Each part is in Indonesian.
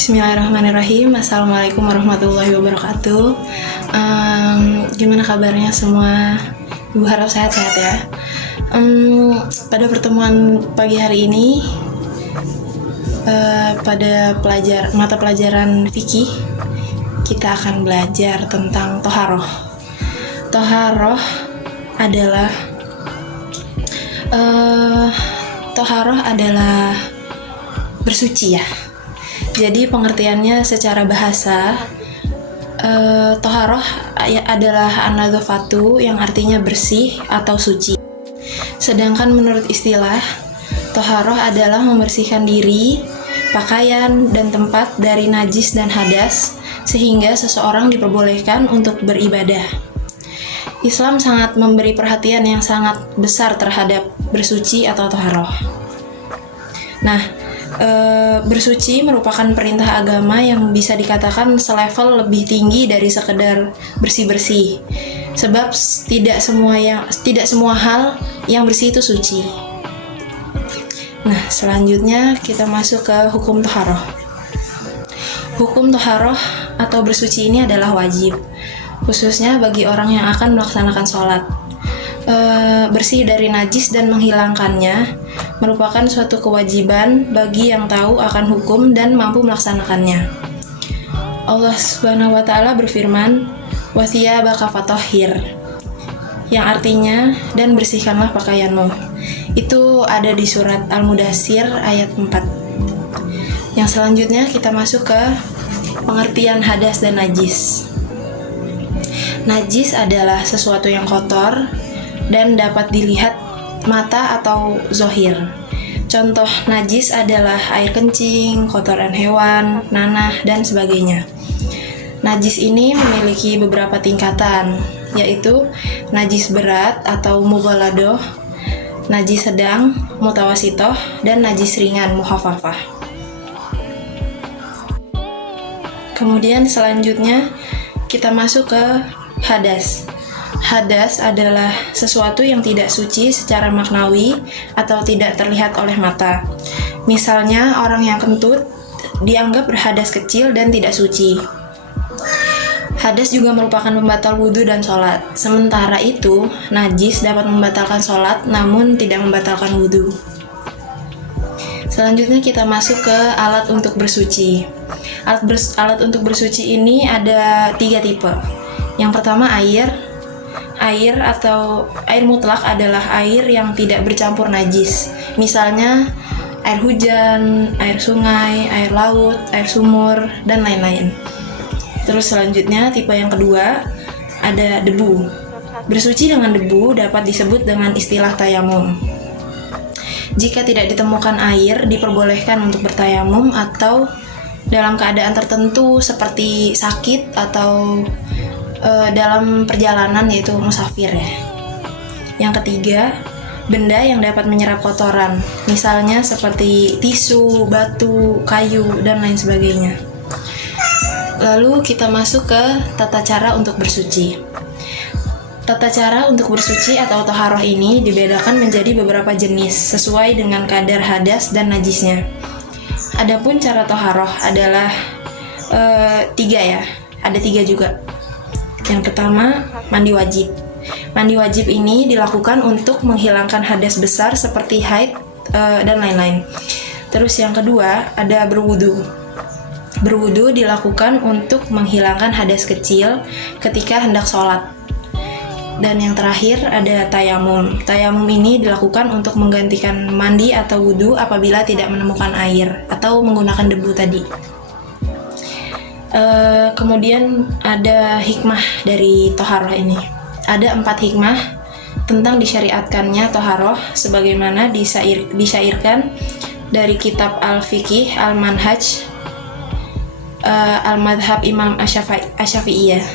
Bismillahirrahmanirrahim. Assalamualaikum warahmatullahi wabarakatuh. Gimana kabarnya semua? Ibu harap sehat-sehat ya. Pada pertemuan pagi hari ini, pada mata pelajaran fikih, kita akan belajar tentang toharoh. Toharoh adalah bersuci ya. Jadi pengertiannya secara bahasa, toharoh adalah an-nadzafatu yang artinya bersih atau suci. Sedangkan menurut istilah, toharoh adalah membersihkan diri, pakaian, dan tempat dari najis dan hadas sehingga seseorang diperbolehkan untuk beribadah. Islam sangat memberi perhatian yang sangat besar terhadap bersuci atau toharoh. Nah, bersuci merupakan perintah agama yang bisa dikatakan selevel lebih tinggi dari sekedar bersih-bersih. Sebab tidak semua hal yang bersih itu suci. Nah, selanjutnya kita masuk ke hukum toharoh. Hukum toharoh atau bersuci ini adalah wajib, khususnya bagi orang yang akan melaksanakan sholat. Bersih dari najis dan menghilangkannya merupakan suatu kewajiban bagi yang tahu akan hukum dan mampu melaksanakannya. Allah Subhanahu wa Ta'ala berfirman, "Wa thiyabaka fatahhir", yang artinya dan bersihkanlah pakaianmu. Itu ada di surat Al-Mudaththir ayat 4. Yang selanjutnya kita masuk ke pengertian hadas dan najis. Najis adalah sesuatu yang kotor dan dapat dilihat mata atau zohir. Contoh najis adalah air kencing, kotoran hewan, nanah, dan sebagainya. Najis ini memiliki beberapa tingkatan, yaitu najis berat atau mughaladoh, najis sedang, mutawasitoh, dan najis ringan, mukhafafah. Kemudian selanjutnya kita masuk ke hadas. Hadas adalah sesuatu yang tidak suci secara maknawi atau tidak terlihat oleh mata. Misalnya orang yang kentut dianggap berhadas kecil dan tidak suci. Hadas juga merupakan pembatal wudhu dan sholat. Sementara itu, najis dapat membatalkan sholat namun tidak membatalkan wudhu. Selanjutnya kita masuk ke alat untuk bersuci. Alat untuk bersuci ini ada 3 tipe. Yang pertama air atau air mutlak adalah air yang tidak bercampur najis. Misalnya air hujan, air sungai, air laut, air sumur, dan lain-lain. Terus selanjutnya tipe yang kedua ada debu. Bersuci dengan debu dapat disebut dengan istilah tayamum. Jika tidak ditemukan air, diperbolehkan untuk bertayamum atau dalam keadaan tertentu seperti sakit atau dalam perjalanan, yaitu musafir ya. Yang ketiga, benda yang dapat menyerap kotoran, misalnya seperti tisu, batu, kayu, dan lain sebagainya. Lalu kita masuk ke tata cara untuk bersuci. Tata cara untuk bersuci atau toharoh ini dibedakan menjadi beberapa jenis sesuai dengan kadar hadas dan najisnya. Adapun cara toharoh adalah 3 ya, ada 3 juga. Yang pertama, mandi wajib. Mandi wajib ini dilakukan untuk menghilangkan hadas besar seperti haid dan lain-lain. Terus yang kedua, ada berwudu. Berwudu dilakukan untuk menghilangkan hadas kecil ketika hendak sholat. Dan yang terakhir ada tayamum. Tayamum ini dilakukan untuk menggantikan mandi atau wudu apabila tidak menemukan air atau menggunakan debu tadi. Kemudian ada hikmah dari toharoh ini. Ada 4 hikmah tentang disyariatkannya toharoh sebagaimana disyairkan dari kitab Al-Fiqih Al-Manhaj Al-Madhab Imam Asy-Syafi'iyah.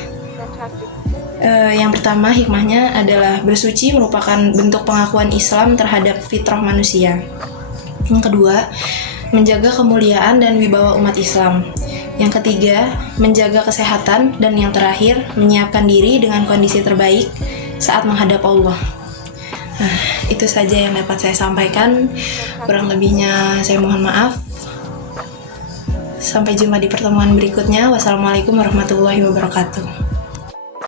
Yang pertama hikmahnya adalah bersuci merupakan bentuk pengakuan Islam terhadap fitrah manusia. Yang kedua, menjaga kemuliaan dan wibawa umat Islam. Yang ketiga, menjaga kesehatan. Dan yang terakhir, menyiapkan diri dengan kondisi terbaik saat menghadap Allah. Nah, itu saja yang dapat saya sampaikan. Kurang lebihnya saya mohon maaf. Sampai jumpa di pertemuan berikutnya. Wassalamualaikum warahmatullahi wabarakatuh.